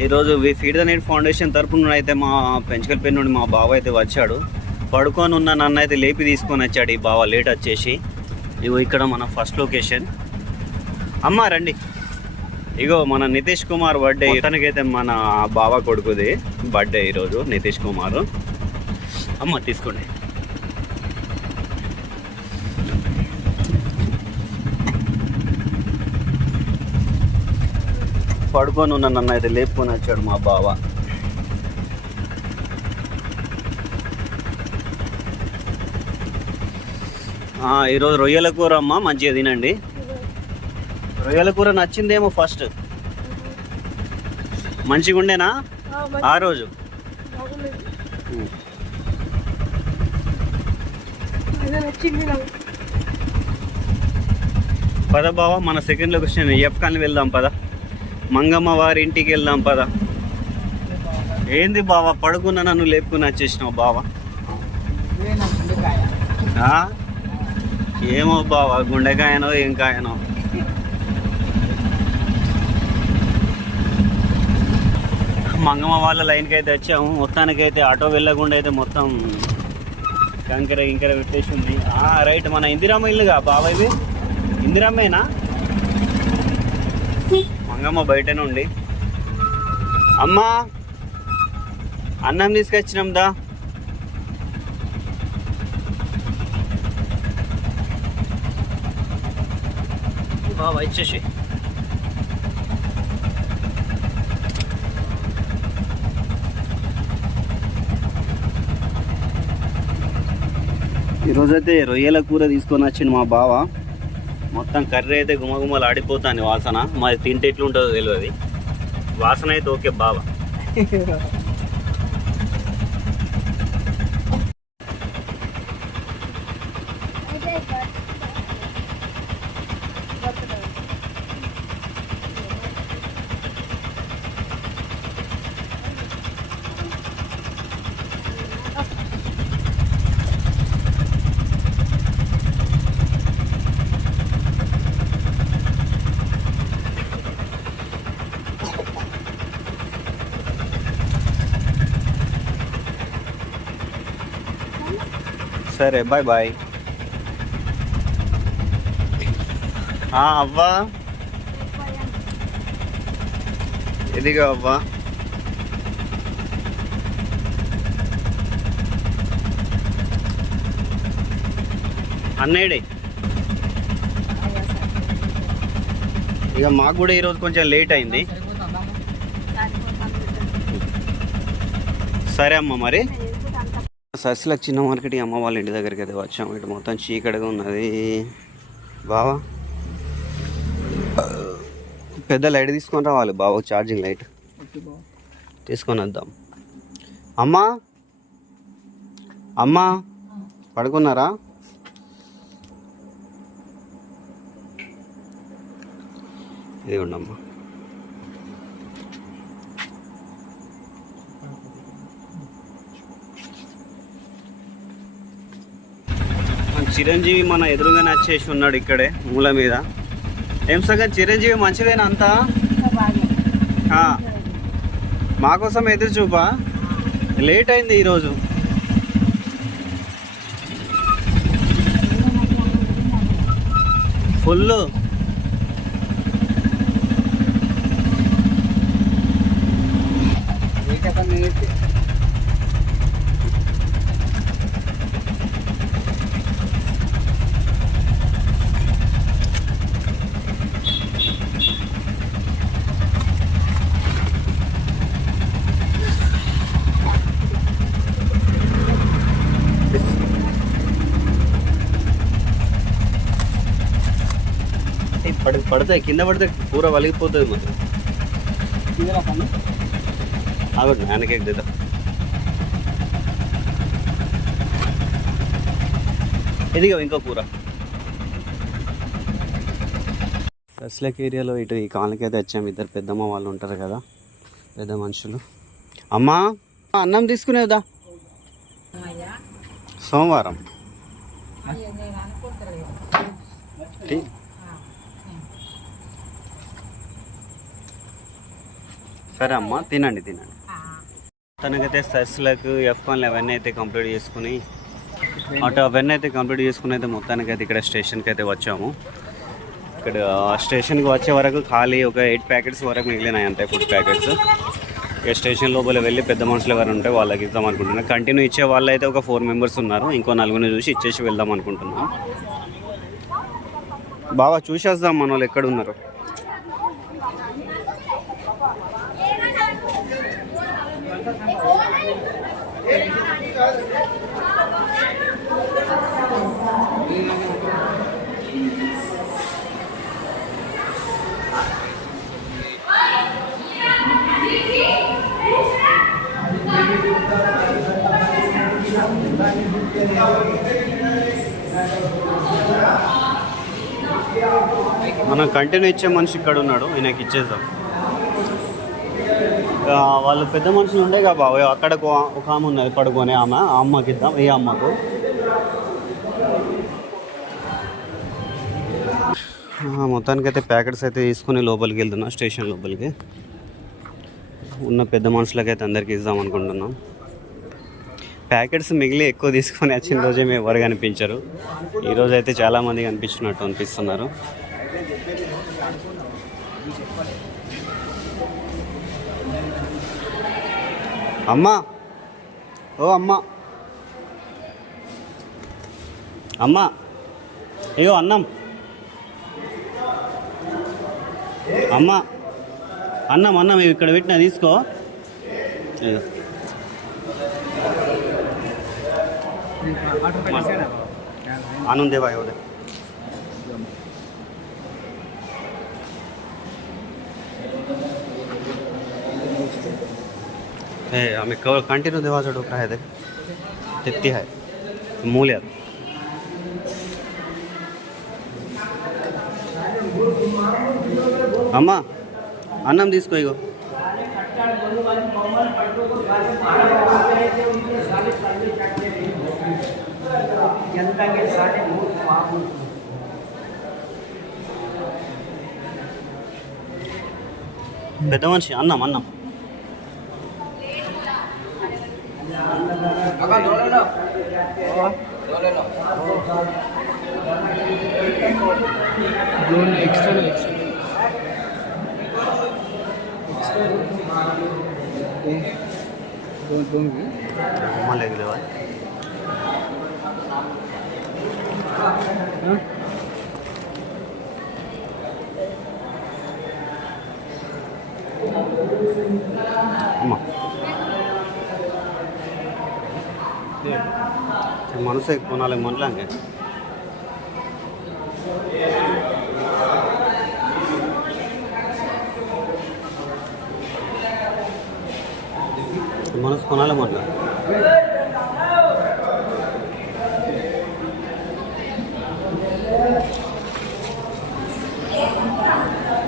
ఈరోజు feed the need foundation తరపున అయితే మా పెంచకల్పేట నుండి మా బావ అయితే వచ్చాడు. పడుకొని ఉన్న నన్ను అయితే లేపి తీసుకొని వచ్చాడు ఈ బావ లేట్ వచ్చేసి. ఇగో ఇక్కడ మన ఫస్ట్ లొకేషన్. అమ్మ రండి. ఇగో మన నితీష్ కుమార్ బర్త్డే. తనకైతే మన బావ కొడుకుది బర్త్డే ఈరోజు నితీష్ కుమార్. అమ్మ తీసుకోండి. పడుకొని ఉన్న నన్ను అయితే లేపుకొని వచ్చాడు మా బావ. ఈరోజు రొయ్యల కూర అమ్మ, మంచిగా తినండి. రొయ్యల కూర నచ్చిందేమో ఫస్ట్. మంచిగా ఉండేనా ఆ రోజు? పద బావ, మన సెకండ్ లొకేషన్ ఎఫ్కాన్ వెళ్దాం. పద, మంగమ్మ వారి ఇంటికి వెళ్దాం. పద. ఏంది బావ పడుకున్నా నన్ను లేపుకుని వచ్చేసినావు బావ? ఏమో బావ, గుండెకాయనో ఏం కాయనో. మంగమ్మ వాళ్ళ లైన్కి అయితే వచ్చాము. మొత్తానికైతే ఆటో వెళ్ళకుండా అయితే మొత్తం కంకర ఇంకర పెట్టేసి ఉంది. రైట్, మన ఇందిరమ్మ ఇల్లుగా బావ ఇది? ఇందిరమ్మేనా? మంగమ్మ బయటనే ఉండి. అమ్మా అన్నం తీసుకొచ్చినాం దా. బాబా ఇచ్చేసి. ఈరోజైతే రొయ్యల కూర తీసుకొని వచ్చింది మా బావ. మొత్తం కర్రీ అయితే గుమగుమలు ఆడిపోతాను వాసన. మాది తింటే ఎట్లుంటుందో తెలియదు. వాసన అయితే ఓకే బావ. సరే బాయ్ బాయ్. అవ్వా ఇదిగో అవ్వా. అన్నయ్యడే. ఇక మాకు కూడా ఈరోజు కొంచెం లేట్ అయింది. సరే అమ్మ మరి. సస్లక్ చిన్న మార్కెట్ అమ్మ వాళ్ళ ఇంటి దగ్గరికి అయితే వచ్చాము. ఇటు మొత్తం చీకటిగా ఉన్నది. బావా పెద్ద లైట్ తీసుకొని రావాలి బావ, ఛార్జింగ్ లైట్ తీసుకొని వద్దాం. అమ్మా అమ్మా పడుకున్నారా? ఇది ఉండమ్మా. చిరంజీవి మన ఎదురుగానే వచ్చేసి ఉన్నాడు ఇక్కడే మూల మీద. ఏం సగం చిరంజీవి మంచిదేనా అంతా? మాకోసం ఎదురు చూపా. లేట్ అయింది ఈరోజు. ఫుల్ పడతాయి, కింద పడితే కూర వలిగిపోతుంది. మాత్రం ఆగండి, ఆయనకే దిద్దాం. ఇదిగో ఇంకో కూర. సస్లక్ ఏరియాలో ఇటు ఈ కాలనీకి అయితే వచ్చాము. ఇద్దరు పెద్దమ్మ వాళ్ళు ఉంటారు కదా, పెద్ద మనుషులు. అమ్మా అన్నం తీసుకునేదా? సోమవారం సరే అమ్మ, తినండి తినండి. తనకైతే సెస్లకు F1 అవన్నీ అయితే కంప్లీట్ చేసుకుని అవన్నీ అయితే కంప్లీట్ చేసుకుని అయితే మొత్తానికైతే ఇక్కడ స్టేషన్కి అయితే వచ్చాము. ఇక్కడ స్టేషన్కి వచ్చే వరకు ఖాళీ ఒక 8 ప్యాకెట్స్ వరకు మిగిలినాయి అంతే, ఫుడ్ ప్యాకెట్స్. ఇక స్టేషన్ లోపల వెళ్ళి పెద్ద మనుషులు ఎవరు ఉంటే వాళ్ళకి ఇద్దాం అనుకుంటున్నాను. కంటిన్యూ ఇచ్చే వాళ్ళు అయితే ఒక 4 మెంబర్స్ ఉన్నారు. ఇంకో 4 చూసి ఇచ్చేసి వెళ్దాం అనుకుంటున్నాం. బాగా చూసేద్దాం మన వాళ్ళు ఎక్కడ ఉన్నారు. మనం కంటిన్యూ ఇచ్చే మనిషి ఇక్కడ ఉన్నాడు, ఈయనకి ఇచ్చేద్దాం. వాళ్ళు పెద్ద మనుషులు ఉండే కదా బాబు, అక్కడ ఒక ఆమె ఉన్నది పడుకొని, ఆ అమ్మకి ఇద్దాం. ఏ అమ్మకు మొత్తానికైతే ప్యాకెట్స్ అయితే తీసుకుని లోపలికి వెళ్తున్నా, స్టేషన్ లోపలికి. ఉన్న పెద్ద మనుషులకైతే అందరికీ ఇద్దాం అనుకుంటున్నాం. ప్యాకెట్స్ మిగిలి ఎక్కువ తీసుకొని వచ్చిన రోజే మేము ఎవరు కనిపించరు. ఈరోజు అయితే చాలామంది కనిపించినట్టు అనిపిస్తున్నారు. అమ్మా, ఓ అమ్మా, అమ్మా, అయ్యో అన్నం, అమ్మా అన్నం అన్నం ఇక్కడ పెట్టినా తీసుకో. आनंद दे भाई ओदे हमें कंटिन्यू देवा डोकरा है देख तित्ती है मूल्य अम्मा अन्नम తీసుకో ఇగో పెద్ద మనిషి అన్నం అన్నం లేదులేవా మనసే కొనాలి మనలాగే మనసు కొనాలి మనలా